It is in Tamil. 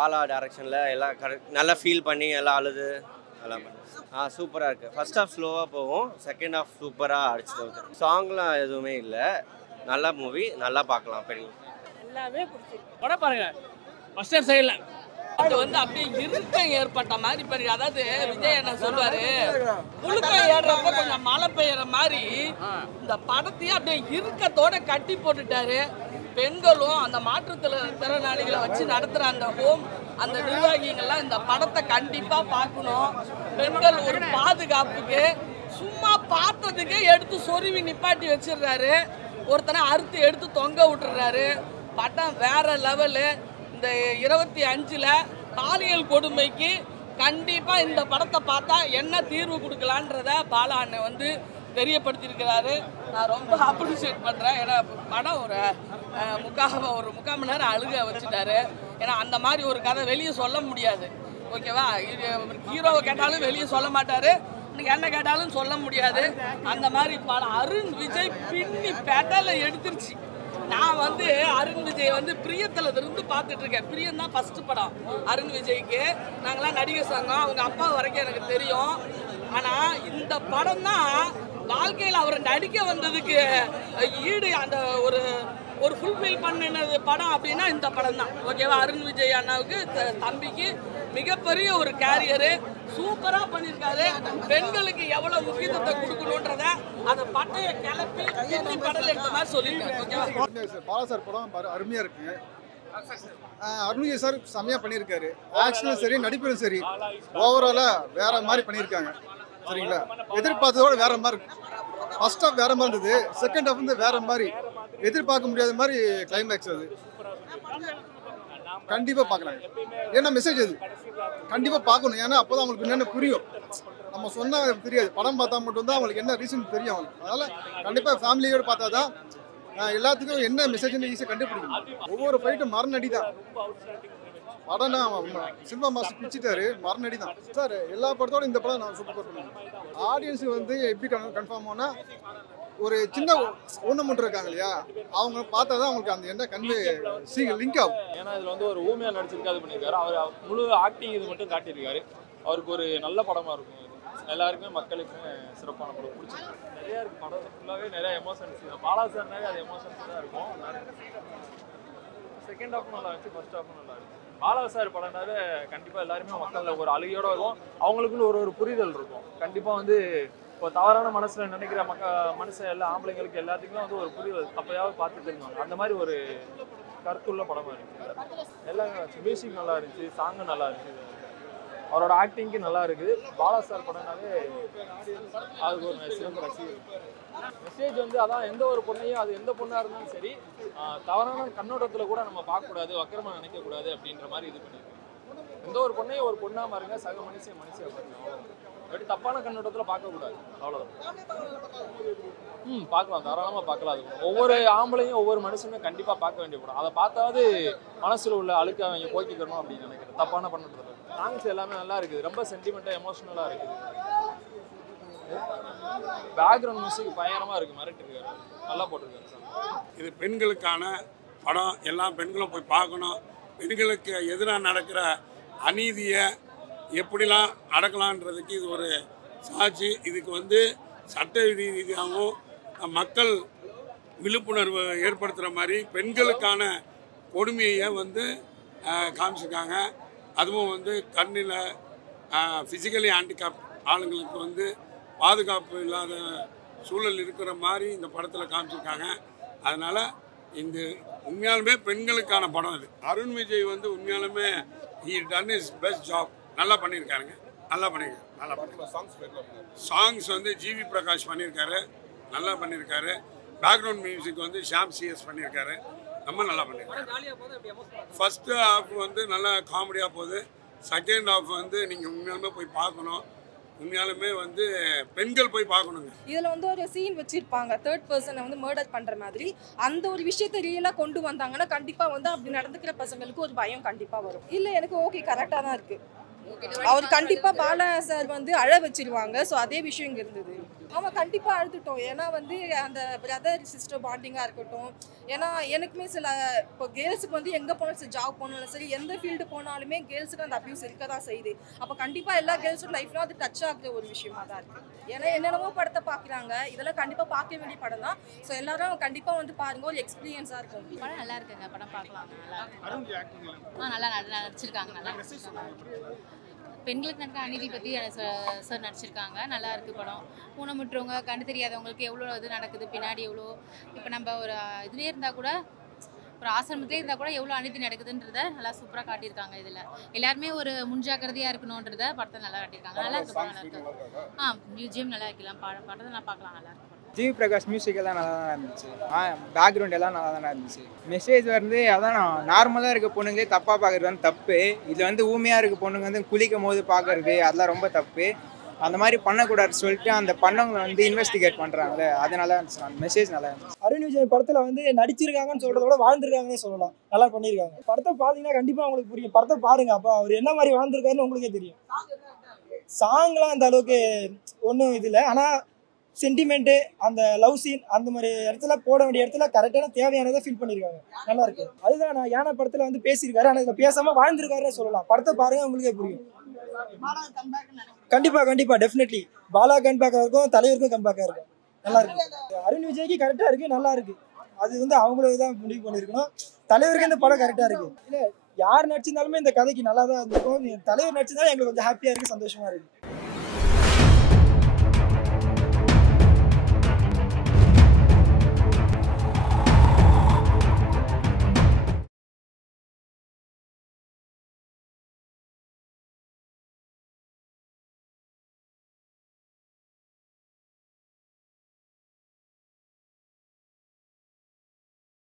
பாலா டைரக்ஷனில் எல்லாம் நல்லா ஃபீல் பண்ணி எல்லாம் அழுது எல்லாம் பண்ணி சூப்பராக இருக்குது. ஃபர்ஸ்ட் ஹாஃப் ஸ்லோவாக போகும், செகண்ட் ஹாஃப் சூப்பராக அடிச்சுட்டு வருது. சாங்லாம் எதுவுமே இல்லை, நல்ல மூவி, நல்லா பார்க்கலாம். பெரிய எல்லாமே பிடிச்சிருக்கு. படம் பாருங்க, ஃபர்ஸ்ட் ஹாஃப் சைடில் அது வந்து அப்படியே இறுக்கம் ஏற்பட்ட மாதிரி பாருங்க. அதாவது விஜய் என்ன சொல்வாரு, புழுக்கம் ஏறுறப்ப கொஞ்சம் மழை பெய்யற மாதிரி இந்த படத்தையே அப்படியே இறுக்கத்தோட கட்டி போட்டுட்டாரு. பெண்களும் அந்த மாற்றுத்திறனாளிகளை வச்சு நடத்துகிற அந்த ஹோம் அந்த நிர்வாகிகள்லாம் இந்த படத்தை கண்டிப்பாக பார்க்கணும். பெண்கள் ஒரு பாதுகாப்புக்கு சும்மா பார்த்ததுக்கே எடுத்து சொருவி நிப்பாட்டி வச்சிடுறாரு, ஒருத்தனை அறுத்து எடுத்து தொங்க விட்டுறாரு. படம் வேற லெவலு. இந்த 25ல் பாலியல் கொடுமைக்கு கண்டிப்பாக இந்த படத்தை பார்த்தா என்ன தீர்வு கொடுக்கலான்றத பாலா அண்ணன் வந்து தெரியப்படுத்தியிருக்கிறாரு. நான் ரொம்ப அப்ரிஷியேட் பண்ணுறேன். ஏன்னா படம் ஒரு முக்கால் மணி நேரம் அழுக வச்சுட்டாரு. ஏன்னா அந்த மாதிரி ஒரு கதை வெளியே சொல்ல முடியாது. ஓகேவா, ஹீரோவை கேட்டாலும் வெளியே சொல்ல மாட்டார், இன்னைக்கு என்ன கேட்டாலும் சொல்ல முடியாது. அந்த மாதிரி படம் அருண் விஜய் பின்னி பெடலை எடுத்துருச்சு. நான் வந்து அருண் விஜய் வந்து பிரியத்தில் இருந்து பார்த்துட்டு இருக்கேன். பிரியம் தான் ஃபர்ஸ்ட் படம் அருண் விஜய்க்கு. நாங்களாம் நடிகர் சங்கம், அவங்க அப்பா வரைக்கும் எனக்கு தெரியும். ஆனால் இந்த படம் தான் வாழ்க்கையில் அவர் நடிக்க வந்ததுக்கு ஈடு அந்த ஒரு ஃபுல்ஃபில் பண்ணினது படம் அப்படின்னா இந்த படம் தான். ஓகேவா, அருண் விஜய் அண்ணாவுக்கு தம்பிக்கு மிகப்பெரிய ஒரு கேரியரு, சூப்பராக பண்ணியிருக்காரு. பெண்களுக்கு எவ்வளோ முக்கியத்துவத்தை கொடுக்கணுன்றத அந்த பட்டையை கிளப்பி எண்ணி படல் எடுத்த மாதிரி சொல்லியிருக்காரு. ஓகேவா, பாலா சார் படம் அருமையாக இருக்குங்க. அருண் விஜய் சார் செம்மையாக பண்ணியிருக்காரு. ஆக்ஷனும் சரி, நடிப்பிலும் சரி, ஓவராலாக வேற மாதிரி பண்ணியிருக்காங்க. சரிங்களா, எதிர்பார்த்ததோட வேற மாதிரி இருக்கு. ஃபர்ஸ்ட் ஹாஃப் வேற மாதிரி இருந்தது, செகண்ட் ஹாஃப் வந்து வேற மாதிரி, எதிர்பார்க்க முடியாத மாதிரி கிளைமேக்ஸ். அது கண்டிப்பாக பார்க்குறாங்க. ஏன்னா மெசேஜ் அது கண்டிப்பாக பார்க்கணும். ஏன்னா அப்போ தான் அவங்களுக்கு என்னென்ன புரியும். நம்ம சொன்னால் தெரியாது, படம் பார்த்தா மட்டும்தான் அவங்களுக்கு என்ன ரீசன் தெரியும் அவங்களுக்கு. அதனால் கண்டிப்பாக ஃபேமிலியோடு பார்த்தா தான் எல்லாத்துக்கும் என்ன மெசேஜ்னு ஈஸியாக கண்டுபிடிக்கணும். ஒவ்வொரு ஃபைட்டும் மரணடி தான். படம் சினிமா மாஸ்டர் பிடிச்சிட்டாரு, மரணடி தான் சார். எல்லா படத்தோட இந்த படம் நான் சூப்பர் பண்ணுவேன். ஆடியன்ஸு வந்து எப்படி கன்ஃபார்ம் ஆனால் ஒரு சின்ன ஊனமுட்டு இருக்காங்க இல்லையா, அவங்க பார்த்தா தான் அவங்களுக்கு அந்த என்ன கன்வே லிங்க் ஆகும். ஏன்னா இதில் வந்து ஒரு ஊமையாக நடிச்சிருக்காது பண்ணியிருக்காரு. அவர் முழு ஆக்டிங் இது மட்டும் காட்டியிருக்காரு. அவருக்கு ஒரு நல்ல படமாக இருக்கும். எல்லாருக்குமே மக்களுக்குமே சிறப்பான படம் பிடிச்சிருக்கு. நிறையா இருக்குது படம் ஃபுல்லாகவே, நிறையா எமோஷன்ஸ். பாலா சார்னாவே அது எமோஷன்ஸ் தான் இருக்கும். செகண்ட் ஹாஃபும் நல்லா இருந்துச்சு, ஃபர்ஸ்ட் ஹாஃபும் நல்லா இருந்துச்சு. பாலா சார் படம்னாவே கண்டிப்பாக எல்லாருமே மக்களில் ஒரு அழுகையோடு இருக்கும். அவங்களுக்குன்னு ஒரு புரிதல் இருக்கும். கண்டிப்பாக வந்து இப்போ தவறான மனசில் நினைக்கிற மனுஷன் எல்லா ஆம்பளைங்களுக்கு எல்லாத்துக்குமே வந்து ஒரு புரிதல் அப்போயாவது பார்த்து தெரிஞ்சுவாங்க. அந்த மாதிரி ஒரு கருத்துள்ள படமாக இருந்துச்சு. எல்லாம் மியூசிக் நல்லா இருந்துச்சு, சாங்கும் நல்லா இருந்துச்சு, அவரோட ஆக்டிங்க்கு நல்லா இருக்குது. பாலா சார் படம்னாவே அதுக்கு ஒரு சிறந்த ரசிகர். மெசேஜ் வந்து அதான், எந்த ஒரு பொண்ணையும், அது எந்த பொண்ணாக இருந்தாலும் சரி, தவறான கண்ணோட்டத்தில் கூட நம்ம பார்க்கக்கூடாது, வக்கரமாக நினைக்கக்கூடாது அப்படின்ற மாதிரி இது பண்ணியிருக்கோம். எந்த ஒரு பொண்ணையும் ஒரு பொண்ணாக பாருங்க, சக மனுஷன் பார்க்கணும், அப்படி தப்பான கண்ணோட்டத்தில் பார்க்கக்கூடாது, அவ்வளோதான். பார்க்கலாம், தாராளமாக பார்க்கலாம். அது ஒவ்வொரு ஆம்பளையும் ஒவ்வொரு மனுஷனுமே கண்டிப்பாக பார்க்க வேண்டிய படம். அதை பார்த்தாவது மனசில் உள்ள அழுக்க அவங்க போக்கிக்கணும் அப்படின்னு நினைக்கிறேன். தப்பான கண்ணோட்டத்தில் சாங்ஸ் எல்லாமே நல்லா இருக்குது, ரொம்ப சென்டிமெண்ட்டாக எமோஷனலாக இருக்குது. பேக்ரவுண்ட் மியூசிக் பயங்கரமாக இருக்குது, மிரட்டிருக்காரு, நல்லா போட்டிருக்காரு சார். இது பெண்களுக்கான படம், எல்லா பெண்களும் போய் பார்க்கணும். பெண்களுக்கு எதிராக நடக்கிற அநீதியை எப்படிலாம் அடக்கலான்றதுக்கு இது ஒரு சாட்சி. இதுக்கு வந்து சட்ட ரீதியாகவும் மக்கள் விழிப்புணர்வு ஏற்படுத்துகிற மாதிரி பெண்களுக்கான கொடுமையை வந்து காமிச்சிருக்காங்க. அதுவும் வந்து கண்ணில் ஃபிசிக்கலி ஹேண்டிகேப் ஆளுங்களுக்கு வந்து பாதுகாப்பு இல்லாத சூழல் இருக்கிற மாதிரி இந்த படத்தில் காமிச்சிருக்காங்க. அதனால் இந்த உண்மையாலுமே பெண்களுக்கான படம் இது. அருண் விஜய் வந்து உண்மையாலுமே he done his best job. நல்லா பண்ணியிருக்காருங்க, நல்லா பண்ணியிருக்காரு. நல்லா சாங்ஸ் வந்து ஜிவி பிரகாஷ் பண்ணியிருக்காரு, நல்லா பண்ணியிருக்காரு. பேக்ரவுண்ட் மியூசிக் வந்து ஷாம் சிஎஸ் பண்ணியிருக்காரு, ரொம்ப நல்லா பண்ணியிருக்காரு. ஃபர்ஸ்ட் ஹாஃப் வந்து நல்லா காமெடியாக போகுது. செகண்ட் ஹாஃப் வந்து நீங்கள் உண்மையாலுமே போய் பார்க்கணும். உண்மையாலுமே வந்து பெண்கள் போய் பார்க்கணுங்க. இதில் வந்து ஒரு சீன் வச்சிருப்பாங்க, தேர்ட் பர்சனை வந்து மர்டர் பண்ணுற மாதிரி. அந்த ஒரு விஷயத்தை ரியலாக கொண்டு வந்தாங்கன்னா கண்டிப்பாக வந்து அப்படி நடந்துக்கிற பசங்களுக்கு ஒரு பயம் கண்டிப்பாக வரும். இல்லை, எனக்கு ஓகே, கரெக்டாக தான் இருக்குது. அவர் கண்டிப்பாக பாலா சார் வந்து அழ வச்சிருவாங்க. ஸோ அதே விஷயம் இங்கே இருந்தது. ஆமாம் கண்டிப்பாக அழுதுட்டோம். ஏன்னா வந்து அந்த பிரதர் சிஸ்டர் பாண்டிங்காக இருக்கட்டும். ஏன்னா எனக்குமே சில இப்போ கேர்ள்ஸுக்கு வந்து எங்கே போனாலும் சரி, ஜாப் போனாலும் சரி, எந்த ஃபீல்டு போனாலுமே கேர்ள்ஸுக்கு அந்த அப்யூஸ் இருக்க தான் செய்யுது. அப்போ கண்டிப்பாக எல்லா கேர்ள்ஸோட லைஃப்லாம் அது டச் ஆகுற ஒரு விஷயமா தான் இருக்குது. ஏன்னா என்னென்னமோ படத்தை பார்க்குறாங்க, இதெல்லாம் கண்டிப்பாக பார்க்க வேண்டிய படம் தான். ஸோ எல்லாரும் கண்டிப்பாக வந்து பாருங்க, ஒரு எக்ஸ்பீரியன்ஸாக இருக்கும். படம் நல்லா இருக்குங்க, படம் பார்க்கலாம். நல்லா நடிச்சிருக்காங்க, நல்லா நடிச்சிருக்காங்க. பெண்களுக்கு நடக்கிற அநீதி பற்றி சார் நடிச்சிருக்காங்க. நல்லா இருக்குது படம். ஊனமுற்றவங்க, கண்டு தெரியாதவங்களுக்கு எவ்வளோ இது நடக்குது பின்னாடி, எவ்வளோ இப்போ நம்ம ஒரு இதுலேயே இருந்தால் கூட, ஒரு ஆசிரமத்திலே இருந்தால் கூட எவ்வளோ அநீதி நடக்குதுன்றத நல்லா சூப்பராக காட்டியிருக்காங்க. இதில் எல்லாருமே ஒரு முன்ஜாக்கிரதையாக இருக்கணுன்றத படத்தை நல்லா காட்டியிருக்காங்க. நல்லா இருக்குது படம், நல்லா இருக்குது. மியூசியம் நல்லா இருக்கலாம், படத்தை நான் பார்க்கலாம், நல்லா இருக்கு. ஜிவி பிரகாஷ் மியூசிக் எல்லாம் நல்லா தான் இருந்துச்சு. பேக்ரவுண்ட் எல்லாம் நல்லா தானே இருந்துச்சு. மெசேஜ் வந்து அதான் நார்மலாக இருக்க பொண்ணுங்களே தப்பாக பார்க்குறது வந்து தப்பு. இதில் வந்து ஊமையாக இருக்க பொண்ணுங்க வந்து குளிக்கும் போது பார்க்குறது அதெல்லாம் ரொம்ப தப்பு. அந்த மாதிரி பண்ணக்கூடாது சொல்லிட்டு அந்த பண்ணவங்களை வந்து இன்வெஸ்டிகேட் பண்ணுறாங்களே, அது நல்லா இருந்துச்சு. அந்த மெசேஜ் நல்லா இருந்துச்சு. அருண் விஜய் படத்தில் வந்து நடிச்சிருக்காங்கன்னு சொல்கிறத விட வாழ்ந்துருக்காங்கன்னே சொல்லலாம். நல்லா பண்ணியிருக்காங்க. படத்தை பார்த்தீங்கன்னா கண்டிப்பாக உங்களுக்கு புரியும். படத்தை பாருங்க, அப்போ அவர் என்ன மாதிரி வாழ்ந்துருக்காருன்னு உங்களுக்கே தெரியும். சாங்லாம் அந்த அளவுக்கு ஒன்றும் இது இல்லை. ஆனால் சென்டிமெண்ட்டு, அந்த லவ் சீன், அந்த மாதிரி இடத்துல போட வேண்டிய இடத்துல கரெக்டான தேவையானதை ஃபீல் பண்ணியிருக்காங்க. நல்லா இருக்கு. அதுதான் நான் யானை படத்தில் வந்து பேசியிருக்காரு, ஆனால் இதில் பேசாமல் வாழ்ந்துருக்காருன்னு சொல்லலாம். படத்தை பாருங்க, உங்களுக்கே புரியும். கண்டிப்பாக டெஃபினெட்லி பாலா கம்பேக்காக இருக்கும், தலைவருக்கும் கம்பேக்காக இருக்கும். நல்லா இருக்கு. அருண் விஜய்க்கு கரெக்டாக இருக்கு, நல்லா இருக்கு. அது வந்து அவங்களும் தான் முடிவு பண்ணியிருக்கணும். தலைவருக்கு இந்த படம் கரெக்டாக இருக்கு. இல்லை யார் நடிச்சிருந்தாலுமே இந்த கதைக்கு நல்லா தான் இருந்திருக்கும். தலைவர் நடிச்சிருந்தாலும் எங்களுக்கு கொஞ்சம் ஹாப்பியாக இருக்குது, சந்தோஷமாக இருக்குது.